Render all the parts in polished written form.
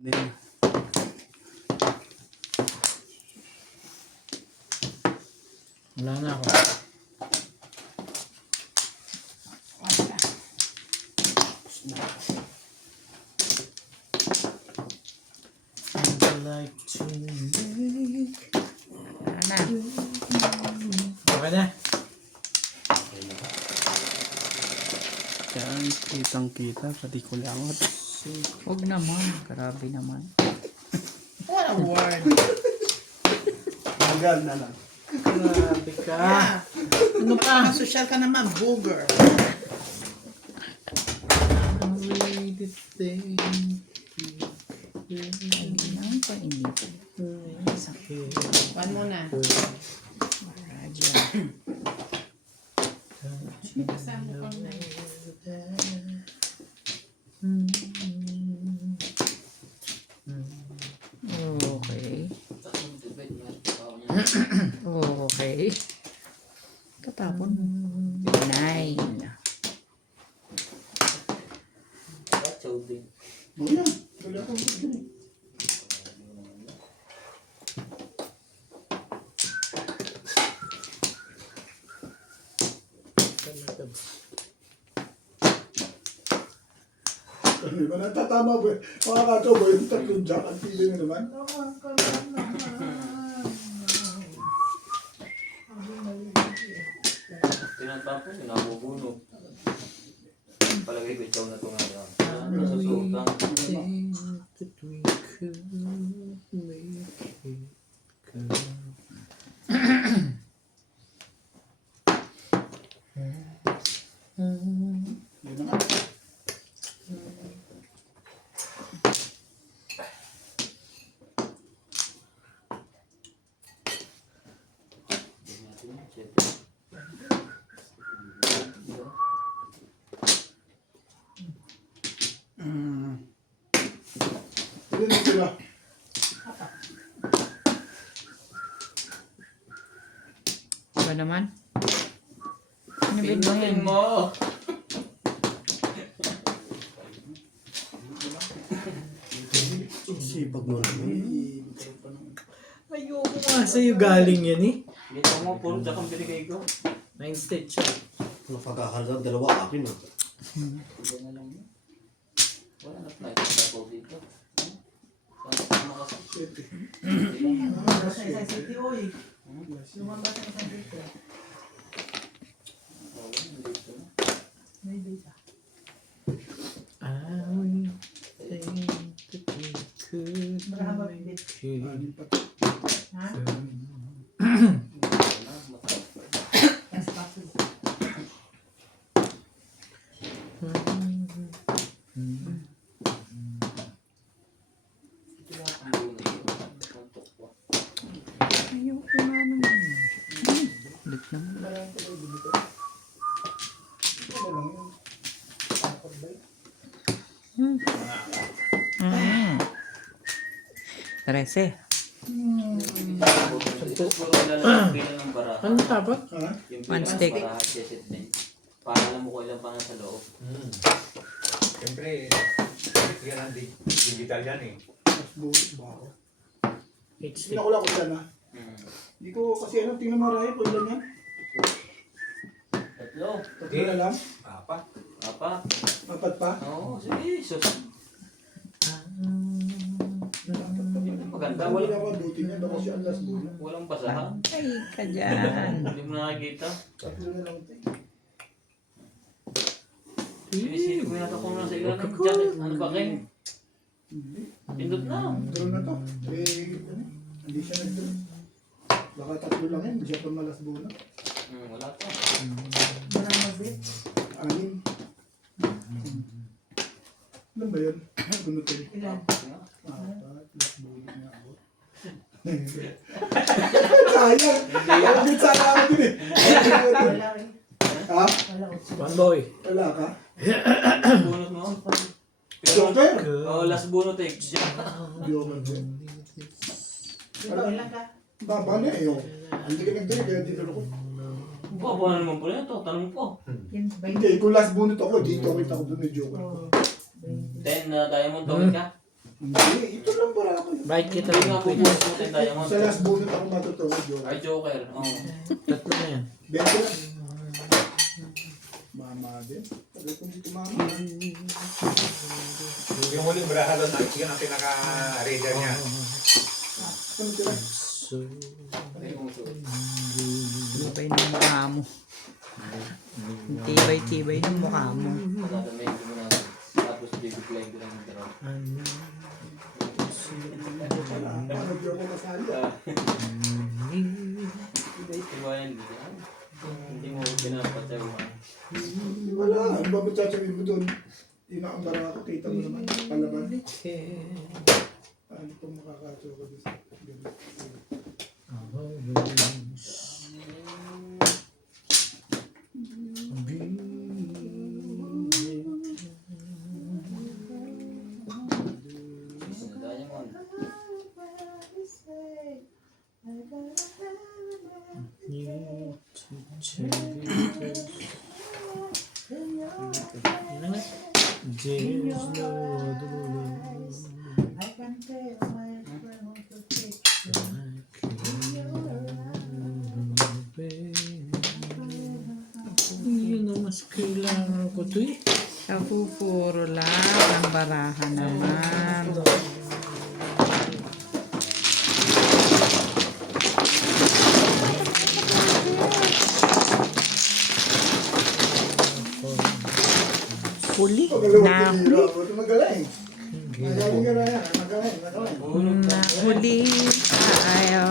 Din. Wala na ako. I'd like to make... Wala na. Okay na. Yan, kitang-kita, pati kulangot. Huwag naman. Grabe naman. What a word. Tagal na lang. Grabe ka. Yeah. Ano pa? Social ka naman, booger. Hindi naman pa inip. Sakit. One mo na. Radyo. Kasama ko na. Okay. Okay. Katapon. 9. O yan. Wala ko. Ano ba? Natatama ba? Mga kato ba yung tatlong jack? Ang tibay na naman. Tinatapon, nabubuno. Palagay ko ikaw na ito ngayon. Nasusutan. Yun na nga. Hindi na sila. Ba naman? Ano ba Pinutin yun? mo! Sipag mo naman. Ayoko nga sa'yo galing yan eh. Dito mo, puro jack ang binigay ko. 9 stitch siya. Napagkakalagang dalawa akin. Hindi na lang yun. Wala na flight sa ako dito. Sama ka sa city. Sa isang city, oy. Lumabas sa isang city. Oo, dito na. May data. I will think that we could Marahaba, make bit. it. Ha? Wala, mataas pa. Yes, bakit? Ito lang ang buno ko. Ang tukwa. Ayoko nga naman. Ulit naman. Mm. 13. Puro lalagyan bilang ng baraha. Ano tapos? Yung One bilang ng stick. baraha, set din. Para alam mo kung ilang pa nasa loob. Siyempre, yan ang digital yan eh. Mas bulit ba ako? 8 Hindi stitch. na ko lang kung ilan ha. Hindi ko kasi ano, tingnan mo Raya kung ilan yan. Tatlo. Tatlo na lang. Apat. Apa? Apat pa. Oo, sige. Sus. Maganda. Wala Walang, ka buti niya. Baka siya ang last bulo. walang basahan. Ay, ka dyan. Hindi mo nakikita. Tatlo na lang tayo. Sinisilip mo yata kung nasa ilan ng jacket. Ano ba kayo? Hindi. Pindot na. Tatlo na to. Eh, ano? Hindi siya nagdun. Baka tatlo lang yan. Hindi siya pa malas bulo. Wala pa. Walang mabit. Anin. Ano ba yun? Gunutin. Ilan? Apat. Last bulo niya ako. Sayang. Ang sana ako din eh. Wala rin. Ha? Wala utsi. One boy. Wala ka? Bunot mo. Joker? Oo, last bunot eh. Hindi ako mag-bet. Ikaw, ilan ka? Baba na eh. Oh. Hindi ka nag-drink kaya dito ako. Baba na naman pala ito. Tanong ko. Yan, Hindi, kung last bunot ako, dito kita ko doon may Joker. Oh, 10 na diamond tawid ka. Hindi, ito lang para ako. Bakit kita Hindi nga lang quit? bubuhat mo tayo diamond. Sa last bonus ako matutulog. Ay, Joker. Oo. Tatlo na yan. Bento lang. Mama din. Tagal kong dito mama. Yung huling baraha doon, yun ang pinaka-radar niya. Ano tira? So, Ay, kung suot. Tibay ng mukha mo. Tibay-tibay ng mukha mo. Matatamin ko muna. Tapos bibiglayin ko lang yung draw. ano, Ano di ako masali? Diba yan? Hindi mo pinapatay mo. Wala. Ano ba ba sasabihin mo doon? Inaambara ako. Kita mo naman. Palaman. Ano pong makakatso ko dito? Diamond. There's no other love I can tell my friend wants to take Yun ang mas kailangan ko to eh. Napupuro lang ang baraha naman. Huli. Nahuli. Ito magaling. Magaling ka na yan. Magaling. Magaling. Nahuli tayo.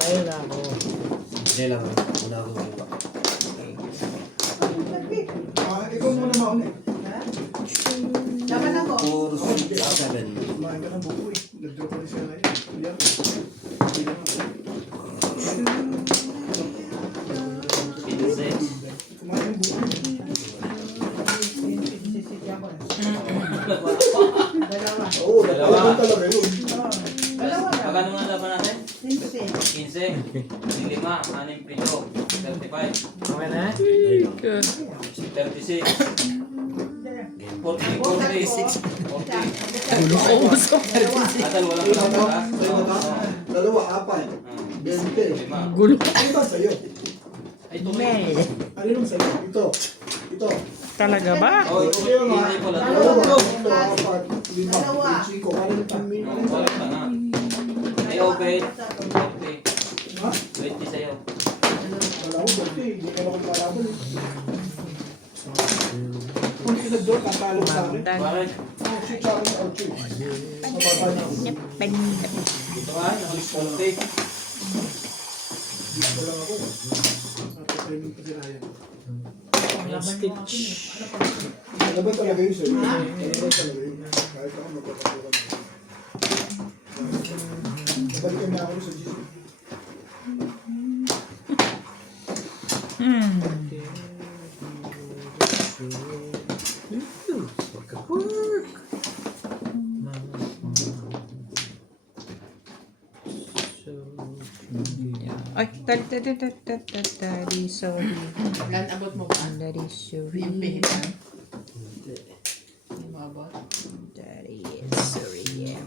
Wala na ako. Hindi lang. Wala akong iba. Ikaw muna mauna eh. Laban ako. Puro 7. Kumain ka ng buko eh. Nag-drop ko rin siya ngayon. Yan. Hindi naman. Insects. Kumain ng buko. Sisitya ko na. Dalawa. Oo, dalawa talaga yun. Dalawa na. Magkano nga laban natin? 15. 15, 5, 6, 35, Okay na? 36, 40, 46, 40. Atal, wala pa lang ba? Sa'yo ba? Dalawa, apat. 20. Gulo. Ano ba sa'yo? Ay, ito Mel. Ano yung sa'yo? Ito. Ito. Talaga ba? Oh, ito hindi pala. Dalawa. Ito, apat. 5. Dalawa. 5. Ano pa? Wala pa nga. Ay, okay. 20. Ha? 20 sa'yo. Wala ko, 20. Hindi ka naman kalaban eh. Kung hindi ka nag-draw, tatalo sa akin. Bakit? Ouchie, sa akin, ouchie. Mababa na ako. Ito nga, nakalis 40. Dito lang ako. Tapos yung pagkirayan. Stitch. Laban talaga yun sa'yo. Laban talaga yun. Kahit ako magpapagawa na. Nabalikan na ako sa GC. Ay, daddy, sorry. Lan, abot mo ba? Daddy, sorry. Yung pihitan. Yung abot. Daddy, sorry. Yeah.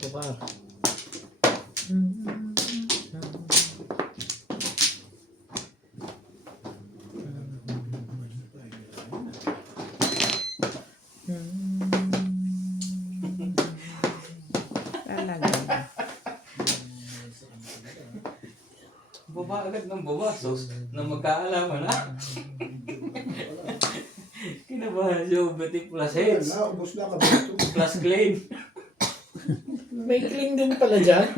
Tukar. Talaga ba? baba agad ng baba. Sus, na magkaalaman na. Kinabahan siya, Betty plus Ayan heads. na, ubos na kabato. Plus clean. May cling din pala dyan.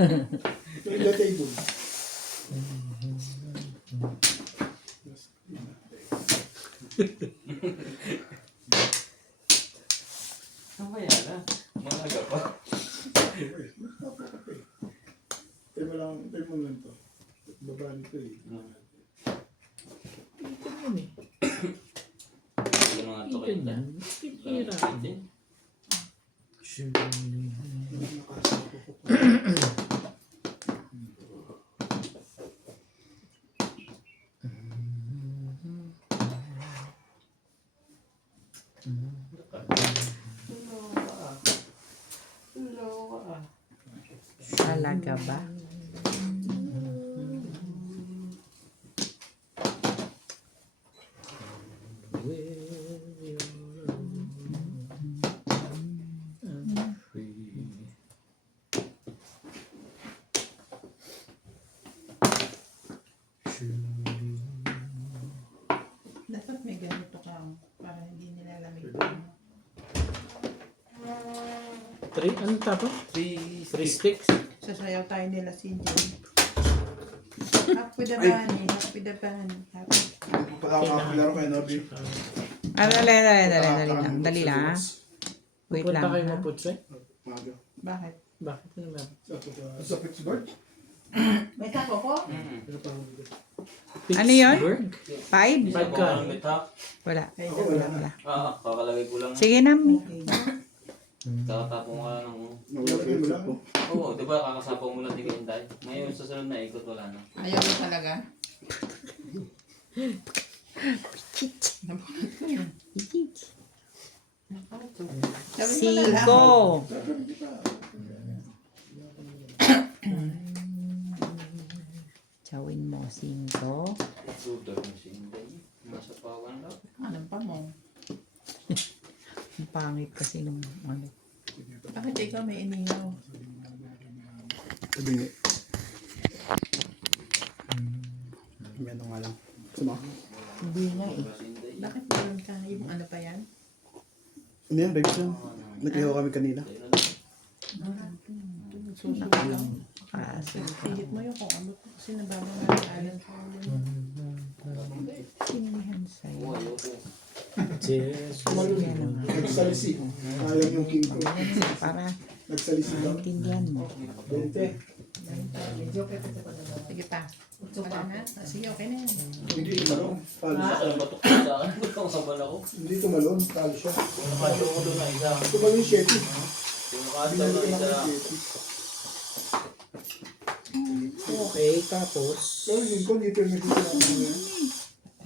Ito yung table. Kamaya na. Malaga pa. Tayo mo lang to. Baba nito eh. Ito yun eh. Yung mga Ito token yan. Pipira. Talaga ba? Dapat may ganito ka para hindi nilalamig. Ano tapos? 3 sticks. Sasayaw tayo nila si Jim. Hap with the bunny, hap with the bunny. Hap. Pagkakalaro kayo, Norby. Dali lang. Wait Pupunta lang. kayo ha? maputse? Maga. Bakit? Bakit ano ba? Sa Pittsburgh? May tako ko? Ano yun? Pittsburgh? 5? Five ka. Wala. Ako wala na. Kakalagay ko lang. Sige na. Kakatapong ka lang. Nalagay mo lang. Oo, di ba kakasapong mo lang di ka Inday? Ngayon sa sunod na ikot wala na. Ayaw mo talaga? Cinco. Chawin mo, 5. Sudo mo si Inday. Masapawan lang. Anong pa mo? Ang pangit kasi nung ano. Bakit ikaw may inihaw? Sabi nga. May ano nga lang. Sama? Hindi nga eh. Si Inday. Bakit meron ka? Yung ano pa yan? Ano yan, baby son? Nag-ihaw kami kanina. Susulang. Kaso. Pigit mo yung kung ano. Kasi nababa nga ang alam sa Sinihan sa'yo. Oo, ayoko. Yes. Nagsalisi. Ayaw yung king ko. Para Nagsalisi lang. maintindihan mo. 20. Sige pa. Wala na? Sige, okay na yan. Hindi tumalon. Talo siya. Alam ba ito sa akin? Ba't kang sabal ako? Hindi tumalon. Talo siya. Kung nakatawa ko doon na isa. Tumalon yung Shetty. Kung nakatawa Binalik na ko isa. lang yung Shetty. Okay, tapos. Pero yun ko, hindi permit ko lang ano yan.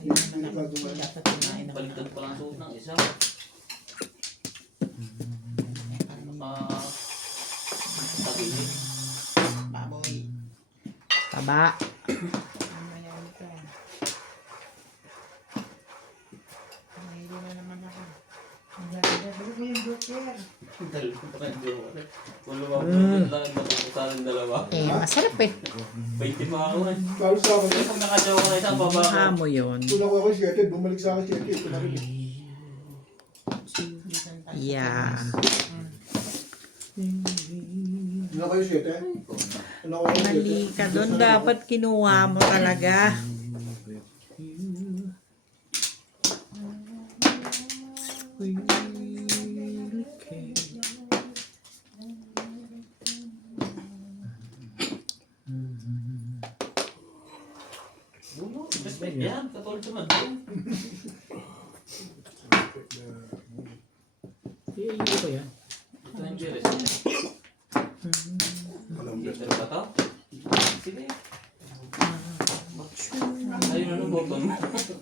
Ayun na naman. Dapat kumain na. Baliktad pa lang suot ng isa. Tagilid. Baboy. Taba. Ano yan ito? Mahilo na naman ako. Ang ganda. Balik mo yung joker. Dalawa pa rin doon. Kung lumabot lang ang napupunta ng dalawa. Eh, masarap eh. 20 mga kawan. Talo sa akin. Kung nakasawa ka na isang baba ko. Hamo yun. Tuna ko ako yung Shetty. Bumalik sa akin Shetty. Ito na rin. Yeah. Ano kayo Shetty? Ano kayo Shetty? Mali ka doon. Dapat kinuha mo talaga. Bumo, respect yan. Katulad naman doon. Iyo ko yan. Ito yung jealous. Dito na ba ito? Sige. Ayun na ng button.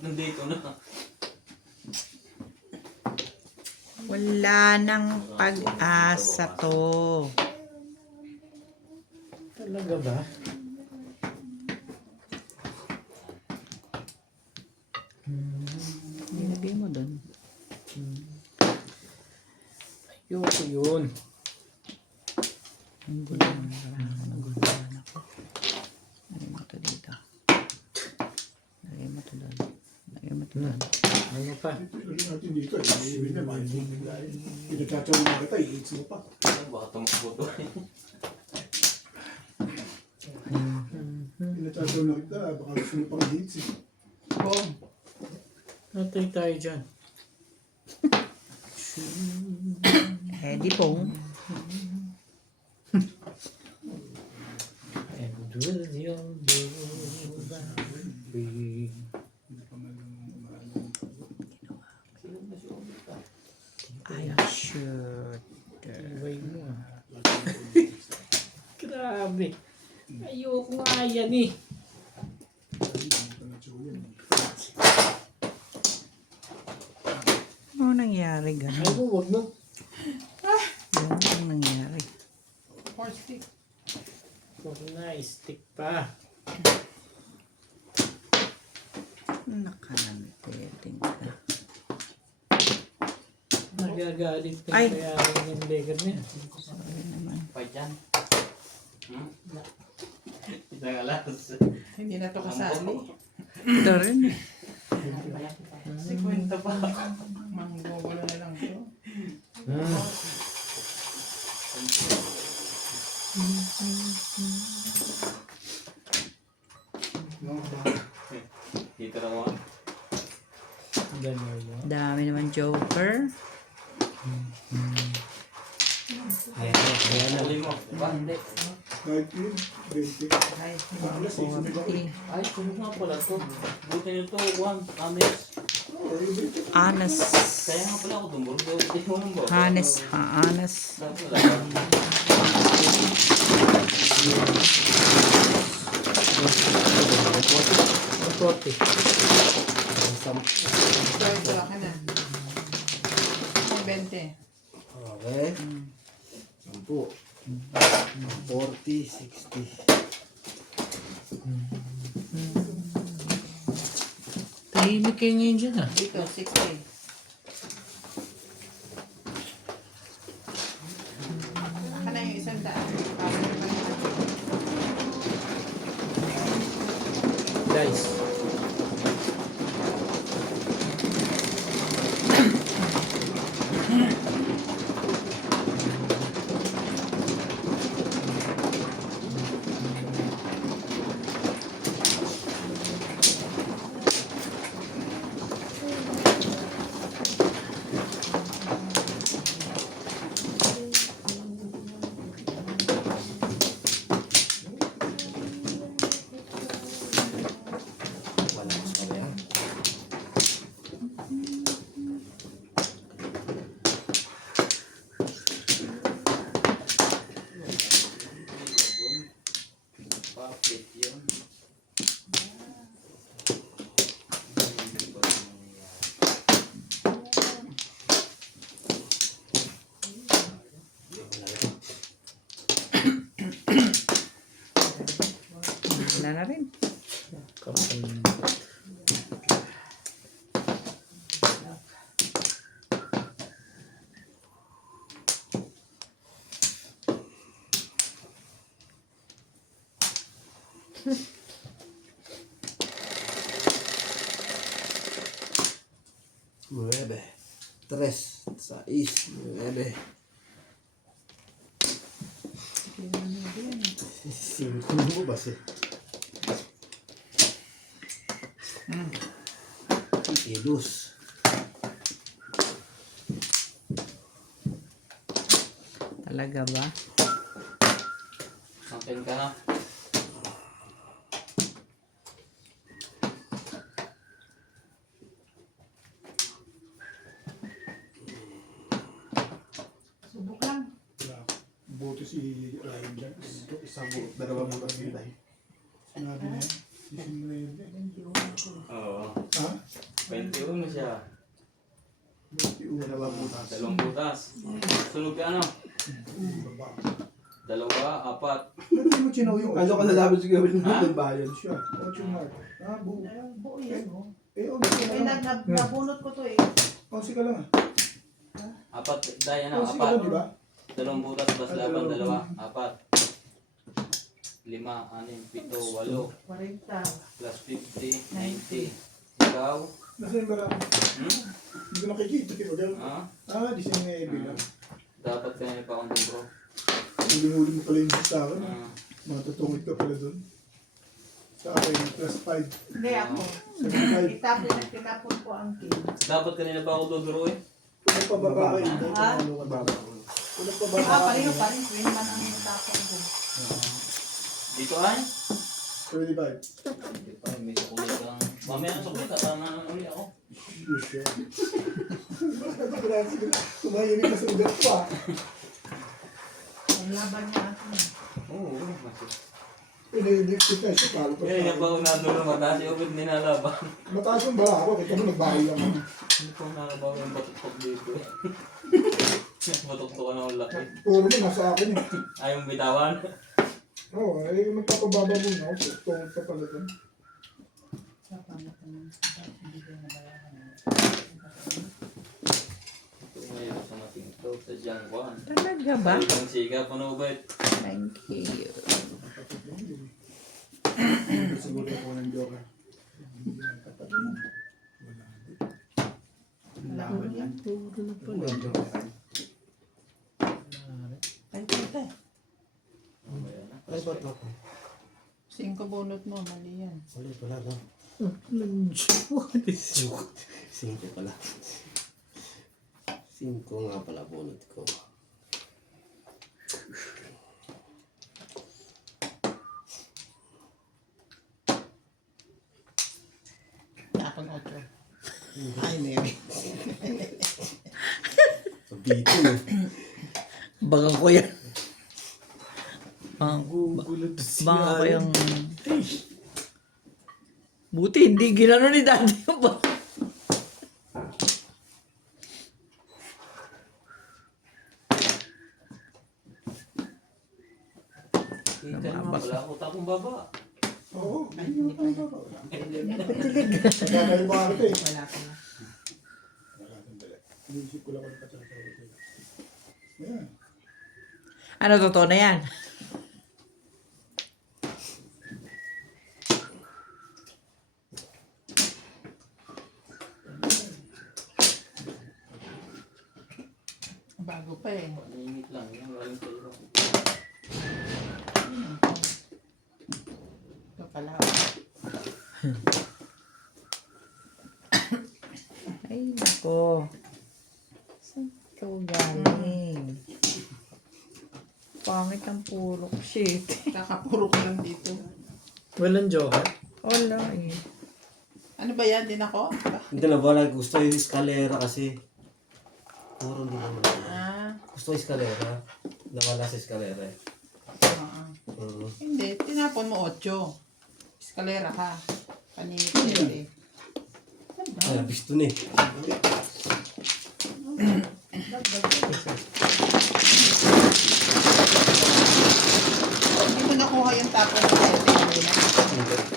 Nandito na. Wala nang pag-asa to. Talaga ba? Nilagay mo doon. Ayoko yun. Ang gulo naman. Wala ako. Naguluhan ako. Ano mo to dito? Ano pa? Ito natin dito. Ibig na mahal mo. Pinagkatsaw na kita, i-hits mo pa. Baka tumakbo to. Pinagkatsaw na kita, baka gusto mo pang hits eh. Boom. Natay tayo dyan. Eddie Pong. And will you do that? Hindi pa man lang I should. Iway mo ah. Grabe. Ayoko nga yan eh. Ano nangyari ganun? Ay mo, wag mo. Ganun ang nangyari. Horse stick. Wag na, stick pa. Nakalantiting ka. Nagagalit na Ay! kaya yung beggar niya. Sorry naman. Pa dyan. Isang alas. Hindi na to kasali. Ito rin eh. 50 pa. Manggo, wala na lang to. Dito na mo. Dalawa. Dami naman joker. Ayan na. Huli mo. Diba? Hindi. kahit yun, 20. Ay, Alas 6 na ba? 40. Ay, sunod nga pala to. Buti nito, Ames. Anas. Kaya nga pala ako dumuro. Hindi mo nang ba? Hanes. Haanas. Dapat wala. Forty. sorry, wala ka na. May 20. Okay. 10. 40, 60. Tahimik kayo ngayon dyan ah. Dito, 60. Ka na yung 100. Para naman natin. Dice. Wala ko sa yan. Papit yun. Wala na rin. Kapal. Nueve. 3, 6, 9. 5 mo ba siya? Ilus. Talaga ba? Akin ka na. Subok lang. Buto si Ryan dyan. Isang buot, dalawang buot nila. Sinabi na yan. Isin mo na yun. Oo. Ha? 21 siya. Dalawang butas. Dalawang butas. Sunog ka ano? Baba. 2, 4. Pero hindi mo chinaw yung Ano ka nalaban sa gawin mo? Ha? Nagbayan siya. What's yung mark? Ah, buo. Buo yan, oh. Gusto ka Eh, lang. nabunot ko to eh. Konsi ka lang 4, dahil na, Konsi ka lang, di ba? 4. 2 butas, plus laban, 2, 4. 5, 6, 7, 8, 40. plus 50, 90. Ikaw, Kasi yung barako. Hindi ko nakikita. Di ba gano'n? Ah, 19 lang. dapat kaya pa akong bro. Huli mo pala yung sa akin. Ah, Matutungit ka pala doon. Sa akin, plus 5. Hindi ako. 75. Tinapon ko ang king. dapat kanina pa ako duduro eh. Kung pababa kayo, hindi Ah? ano ka baba. Kung pababa Pareho pa rin. Yun man ang tinapon ko. Dito ay. 25. Hindi pa, may sukulit lang. Mamaya ang sukulit, tama naman uli ako. Kumahinig ka sa ugat pa. Ang laban niya ako. Oo, Pinahinig kita sa palo ko. kaya pa ako naduro mataas yung ubid ninalaban. Mataas yung bara ako. Kita mo nagbahay lang ako. Hindi ko nakabawa yung batok dito eh. Batok ko na ulak eh. Puro mo nasa akin eh. Ayaw bitawan. Oo, ay magpapababa mo na. Tungkol ka pala doon. Ito ngayon sa matingto, sa Jiangguan. Talaga ba? Ang siga, puno ba it? Thank you. Siguro ako ng joker. Puro na pala. Ay, tete. Mamaya na. Ay, ba't ako? 5 bunot mo. Mali yan. Wala pala, no? What is it? 5 pala. 5 nga pala bunot ko. Tapon 8. Ay, Mary. Sabitin eh. Baka ko yan. Gugulat si Baka ko Aaron. yung... Buti hindi ginano ni daddy yung ba? Kita naman, wala ako tapong baba. Oo, hindi mo pa baba. Nagkakayo ba ako eh? Wala ka na. Wala akong dala. Inisip ko lang kung patsasawit ko. Ayan. Ano, totoo na yan? Bago pa eh. Maningit lang, yung walang pera. Ito pala. Ay, nako. Saan ikaw galing? Pangit ang puro. Shit. Kakapurok lang dito. Walang joker? Wala eh. Ano ba yan? Din ako? Hindi na wala. Gusto yung eskalera kasi. Puro din naman. Ah. Gusto yung eskalera. Nawala sa eskalera eh. Oo. Hindi. Tinapon mo 8. Eskalera ka. Paningit ka eh. Ay, bisto na eh. Hindi mo nakuha yung tapon ng 7 kanina.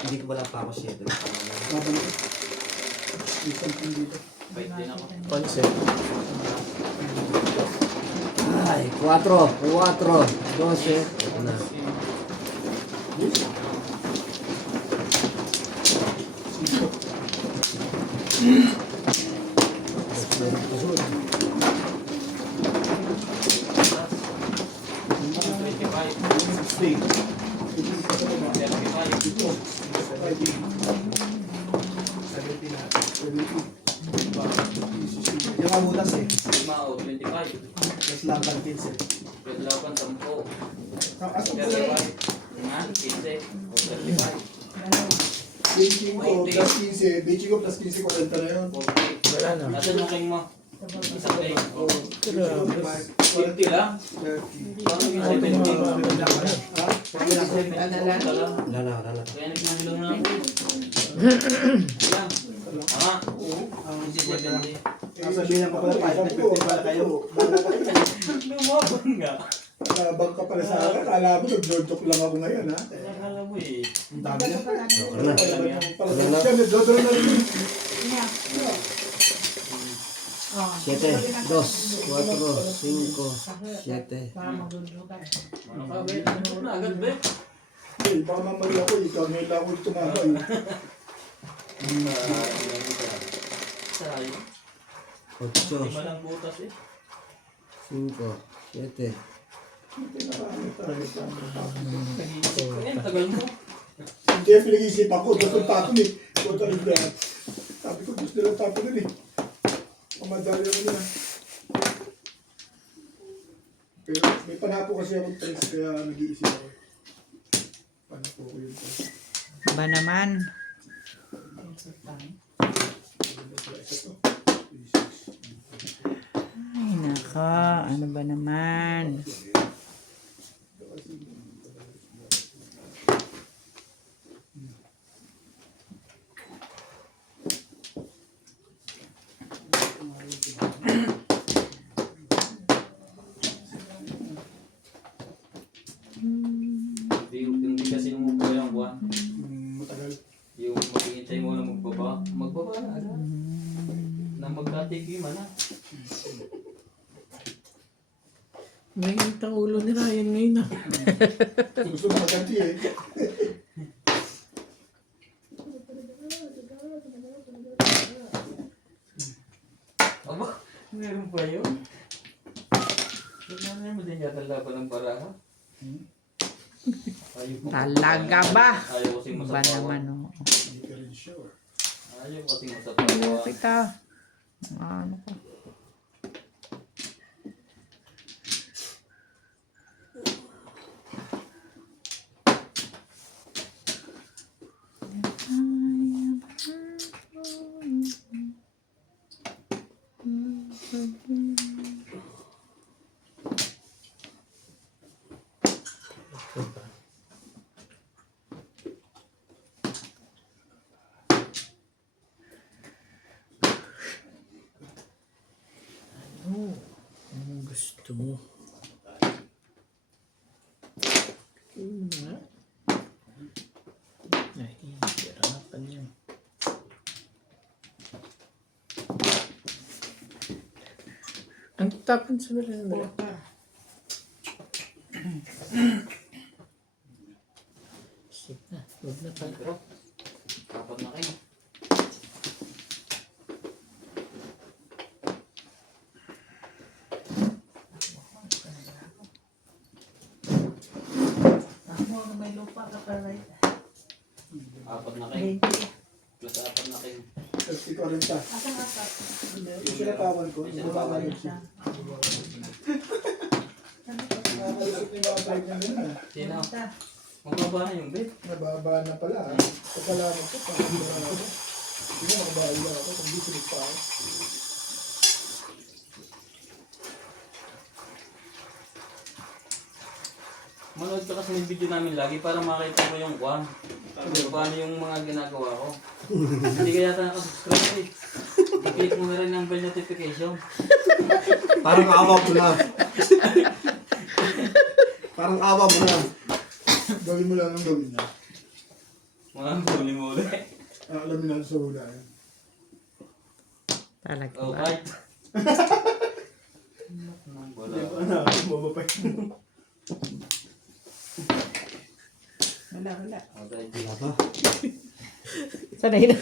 Hindi ko wala pa ako 7. Babalik. Isang pin dito. Wait din ako. Concept. Ay, 4. 4. 12. Ito na. Yung amutas eh. 25. Mas laban 15. Pwede laban 10. Asa ko 35. Nga, 15. O 35. Benching ko plus 15. Benching ko plus 15. 40 na yun. 40. Wala na. Nasaan yung king mo? Isang king. O, Grabe. 20 lang. Parang yung 70. Ano lang? Wala na, wala na. Kaya nagmahilong na ako. Ayan. Tama. Hindi 70. Sabihin ko pala, 5 pala kayo. Lumaban nga. Nabang ka pala sa akin. Alam mo, nag-joke lang ako ngayon ha. Akala mo eh. Ang dami na. Joker na. Pala siya, nag-joke na rin. 7, 2, 4, 5, 7. Ano ka, be? Ano na agad, be? Hey, baka mamali ako. Ikaw ngayon lang ako tumama eh. sayang. 8, Lima lang butas eh. 5, 7. Ayan, tagal mo. Hindi, pinag-iisip ako. Gusto ng tapon eh. Punta rin yan. Sabi ko, gusto nila tapon nun eh. Pamadali ako nila. Pero may panapo kasi akong tricks kaya nag-iisip ako. Panapo ko yun. Ba naman? Ay, naka. Ano ba naman? Hindi kasi umupo yung buwan. Matagal. Yung maghihintay mo na magbaba na agad. Na magkatikiman na. Mainit ang ulo ni Ryan ngayon ah. Gusto mo maganti eh. Aba, meron pa yun? Tignan mo din yata laban ng baraha. Talaga ba? Ayaw kasing Ba masapawan. naman, oh. Hindi ka rin sure. Ayaw kasing Ano masapawan. kita? Ano ko? Anong gusto mo? Yun nga. Nahihirapan yan. Ang tapon sa nila. Sige na. Huwag na pala. Pero, dapat na kayo. Apat na kayo. Plus apat na kayo. Kasi 40. Yung sinatawan ko, nababalik siya. Nakakalisip na yung mga bike na nila. Sino? Magbaba na yung bed. Nababa na pala. Pagkalaman ko, pagkalaman ako. Hindi na makabahay lang ako kung di silip pa ako. Manood ka kasi ng video namin lagi para makita mo yung kwan. Kung paano yung mga ginagawa ko. Hindi ka yata nakasubscribe eh. I-click mo na rin ang bell notification. Parang awa mo na. Parang awa mo na. Gawin mo lang ang gawin na. Mga muli-muli. Alam mo lang sa hula. Talaga Oh, ba? right. Wala. Wala. Okay. Wala ba? Sanay na.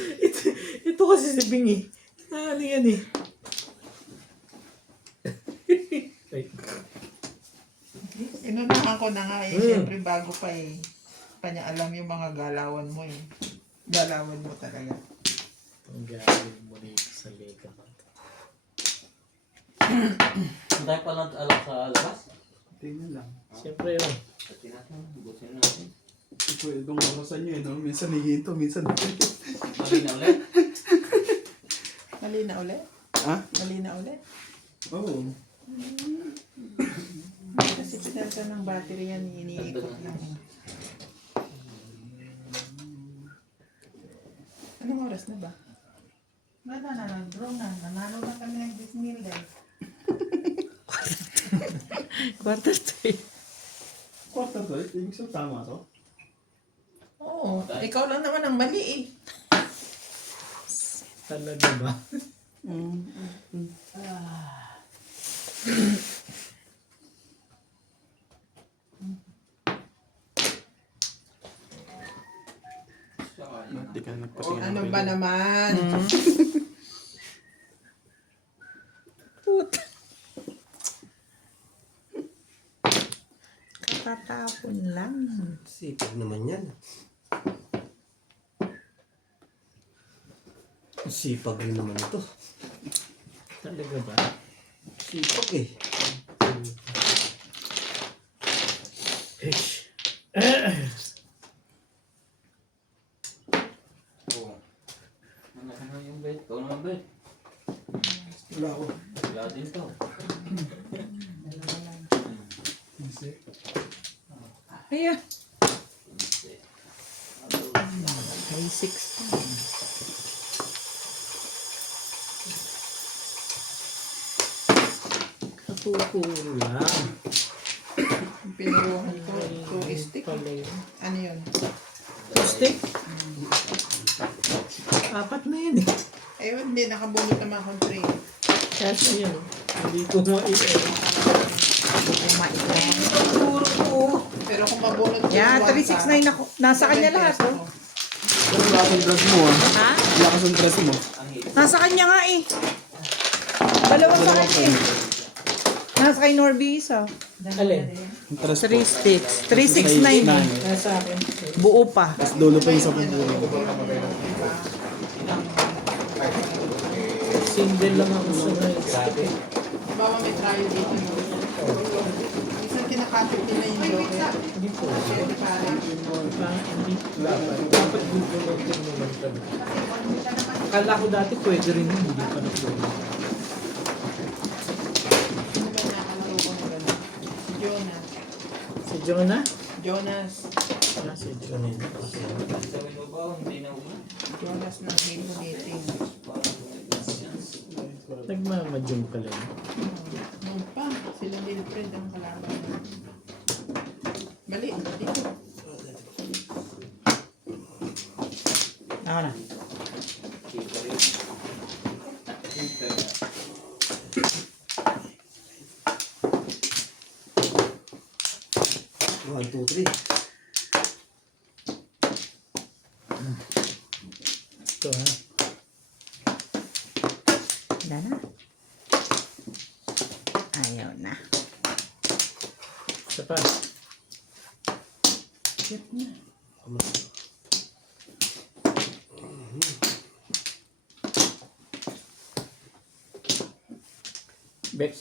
Ito kasi si Bing eh. Ano yan eh. Ay. Inunahan ko na nga eh. Siyempre bago pa eh. Pa niya alam yung mga galawan mo eh. Galawan mo talaga. Ang gagawin mo na ito sa lega. Ang tayo pa lang alam sa labas. Tingnan lang. Siyempre yun. Pati natin, busin natin. Ito, itong orasan nyo, no? Minsan hihinto, minsan Mali na ulit. Mali na ulit? Ha? Mali na ulit? Oo. Kasi pinalta ng battery yan, iniikot lang. Anong oras na ba? Wala na, nag-draw na. Nanalo na kami ng Disney guys. Quarter to 8. Quarter to 8, ibig sabihin tama to? Oo, ikaw lang naman ang mali eh. Talaga ba? Hindi ka nagpatingin. Ano ba naman? Puta. Katatapon lang. Sipag naman yan. Sipag rin naman ito. Talaga ba? Sipag eh. Ish. Oo. Ano ka na yung bed? Ikaw naman bed. Wala ako. Wala din to. Ayan. Hindi. May 6. Kapupuro lang. Yung pinuruhan ko, 2 stick. Pala yun. Ano yun? Stick? Apat na yun eh. Eh, hindi, nakabunot naman akong 3. Kasi yun. Hindi ko ma-i-air. Puro ko. Pero kung mabunot ko Yeah, yung 1 369 ako. Nasa kanya lahat, oh. Wala kasong dress mo ah. Ha? Wala kasong dress mo. Nasa kanya nga eh. Dalawang sa kanya eh. Nasa kay Norby isa. Alin? Yung dress 3 po. sticks. 369 eh. Nasa akin. Buo pa. Tapos dulo pa yung sa pagpuro. Single lang ako sa right. Bawa may trial dito. No? Minsan kinakapit nila yung joker. Hindi po. Kasi parang Hindi dapat. Dapat Google din naman talaga. Akala ko dati pwede rin yun. Hindi pa na pwede. sino ba nakalaro ko na gano'n? Si Jonas. Si Jonah? Jonas. Ah, si Jonah. Sa ibabaw, hindi na ulan. Jonas ng Halo Meeting. Nagmamadyong pala yun. Noon pa, sila Wilfred ang kalaban. Mali, dito. Ako na. Keeper yun. Keeper. One, two, three. Ito ha. Wala na. Ayaw na. Isa pa. Cute na. Beck.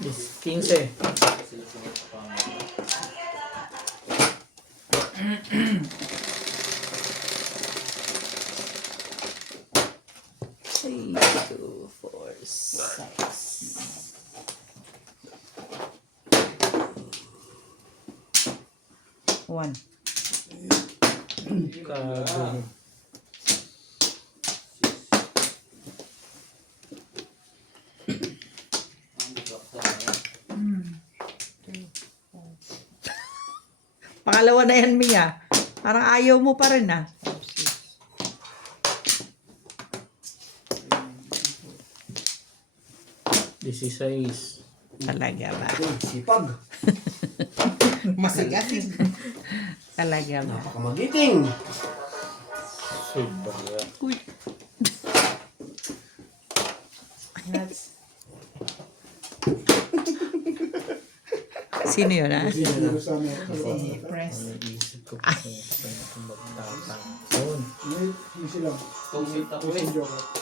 Yes, 15. Three, 2, 4, 6. One. Kagulo. Pangalawa na yan, Mia. Parang ayaw mo pa rin, ah. This is size. Talaga ba? Sipag. Masigasig. Talaga ba? Napakamagiting. Sobra. Uy. Nuts. Sino yun, ah? Dito sa amin. Si Press. Naisip ko pa kung saan ako magtatapon. Easy lang. Kung sita ko Easy eh. joke.